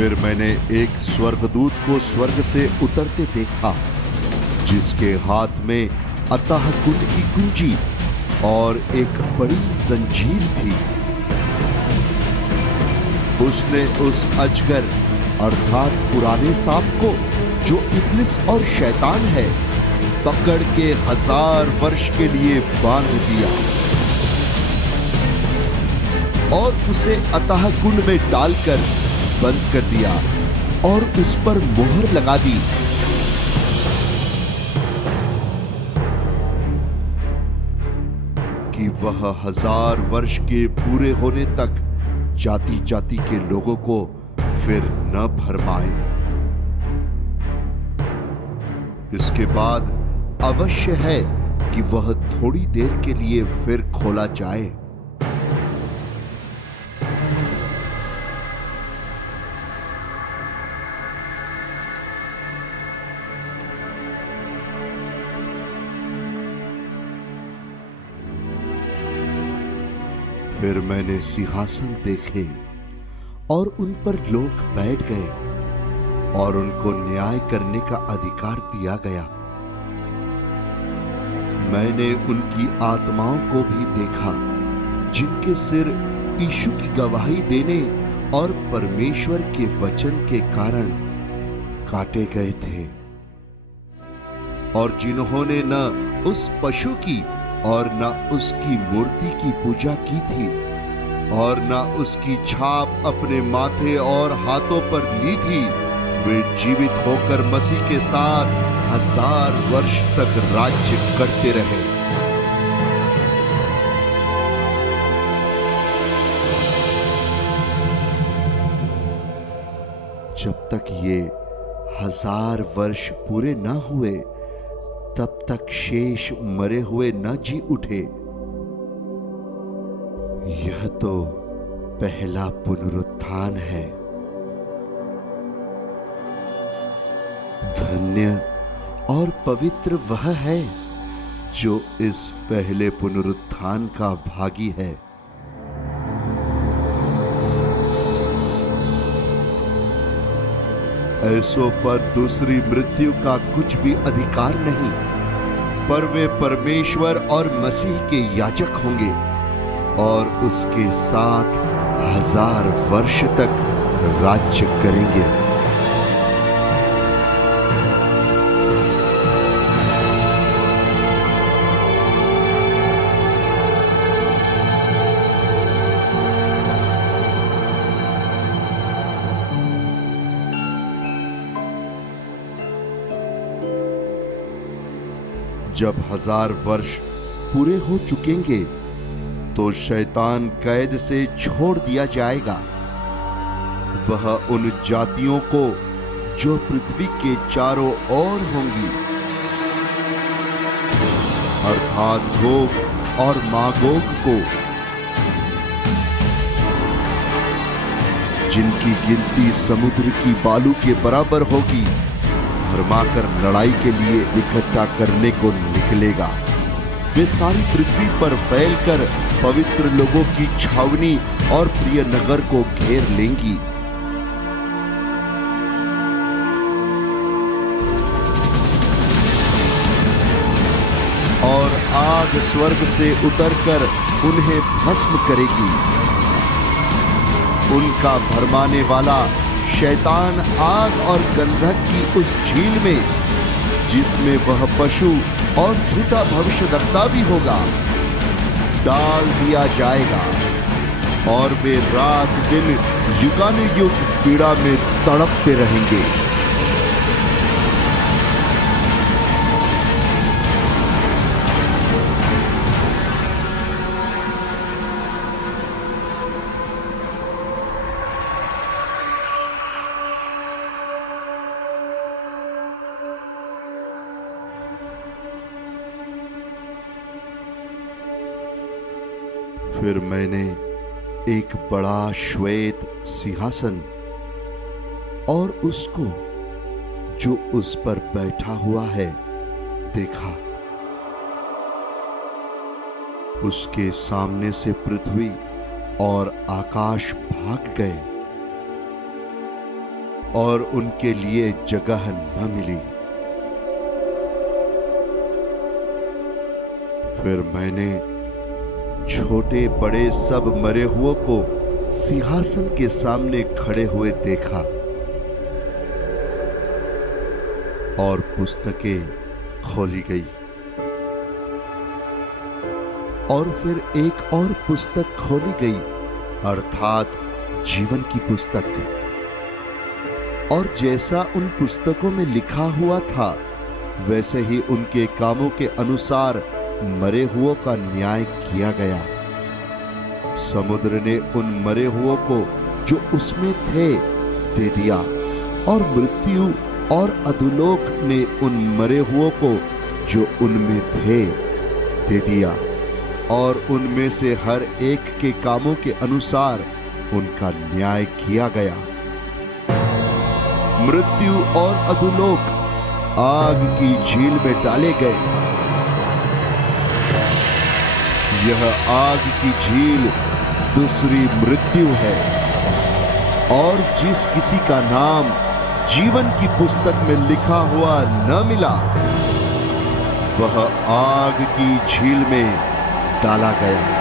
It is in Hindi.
फिर मैंने एक स्वर्गदूत को स्वर्ग से उतरते देखा, जिसके हाथ में अतः कुंड की कुंजी और एक बड़ी जंजीर थी। उसने उस अजगर अर्थात पुराने सांप को, जो इब्लिस और शैतान है, पकड़ के 1000 वर्ष के लिए बांध दिया और उसे अतः कुंड में डालकर बंद कर दिया और उस पर मोहर लगा दी। कि वह 1000 वर्ष के पूरे होने तक जाति जाति के लोगों को फिर न भरमाए। इसके बाद अवश्य है कि वह थोड़ी देर के लिए फिर खोला जाए। फिर मैंने सिंहासन देखे और उन पर लोग बैठ गए और उनको न्याय करने का अधिकार दिया गया। मैंने उनकी आत्माओं को भी देखा, जिनके सिर यीशु की गवाही देने और परमेश्वर के वचन के कारण काटे गए थे, और जिन्होंने न उस पशु की और न उसकी मूर्ति की पूजा की थी और न उसकी छाप अपने माथे और हाथों पर ली थी, वे जीवित होकर मसीह के साथ 1000 वर्ष तक राज्य करते रहे। जब तक ये 1000 वर्ष पूरे न हुए, तब तक शेष मरे हुए न जी उठे। यह तो पहला पुनरुत्थान है। धन्य और पवित्र वह है जो इस पहले पुनरुत्थान का भागी है। ऐसों पर दूसरी मृत्यु का कुछ भी अधिकार नहीं, पर वे परमेश्वर और मसीह के याजक होंगे और उसके साथ 1000 वर्ष तक राज्य करेंगे। जब 1000 वर्ष पूरे हो चुकेंगे तो शैतान कैद से छोड़ दिया जाएगा। वह उन जातियों को जो पृथ्वी के चारों ओर होंगी, अर्थात गोग और मागोग को, जिनकी गिनती समुद्र की बालू के बराबर होगी, भरमाकर लड़ाई के लिए इकट्ठा करने को निकलेगा। वे सारी पृथ्वी पर फैलकर पवित्र लोगों की छावनी और प्रिय नगर को घेर लेंगी। और आग स्वर्ग से उतरकर उन्हें भस्म करेगी। उनका भरमाने वाला शैतान आग और गंधक की उस झील में, जिसमें वह पशु और झूठा भविष्यद्वक्ता भी होगा, डाल दिया जाएगा, और वे रात दिन युगानुयुग पीड़ा में तड़पते रहेंगे। फिर मैंने एक बड़ा श्वेत सिंहासन और उसको जो उस पर बैठा हुआ है देखा। उसके सामने से पृथ्वी और आकाश भाग गए और उनके लिए जगह न मिली। फिर मैंने छोटे बड़े सब मरे हुओं को सिंहासन के सामने खड़े हुए देखा और पुस्तकें खोली गई। और फिर एक और पुस्तक खोली गई, अर्थात जीवन की पुस्तक। और जैसा उन पुस्तकों में लिखा हुआ था वैसे ही उनके कामों के अनुसार मरे हुओं का न्याय किया गया। समुद्र ने उन मरे हुओं को जो उसमें थे दे दिया, और मृत्यु और अधोलोक ने उन मरे हुओं को जो उनमें थे दे दिया, और उनमें से हर एक के कामों के अनुसार उनका न्याय किया गया। मृत्यु और अधोलोक आग की झील में डाले गए। यह आग की झील दूसरी मृत्यु है, और जिस किसी का नाम जीवन की पुस्तक में लिखा हुआ न मिला वह आग की झील में डाला गया।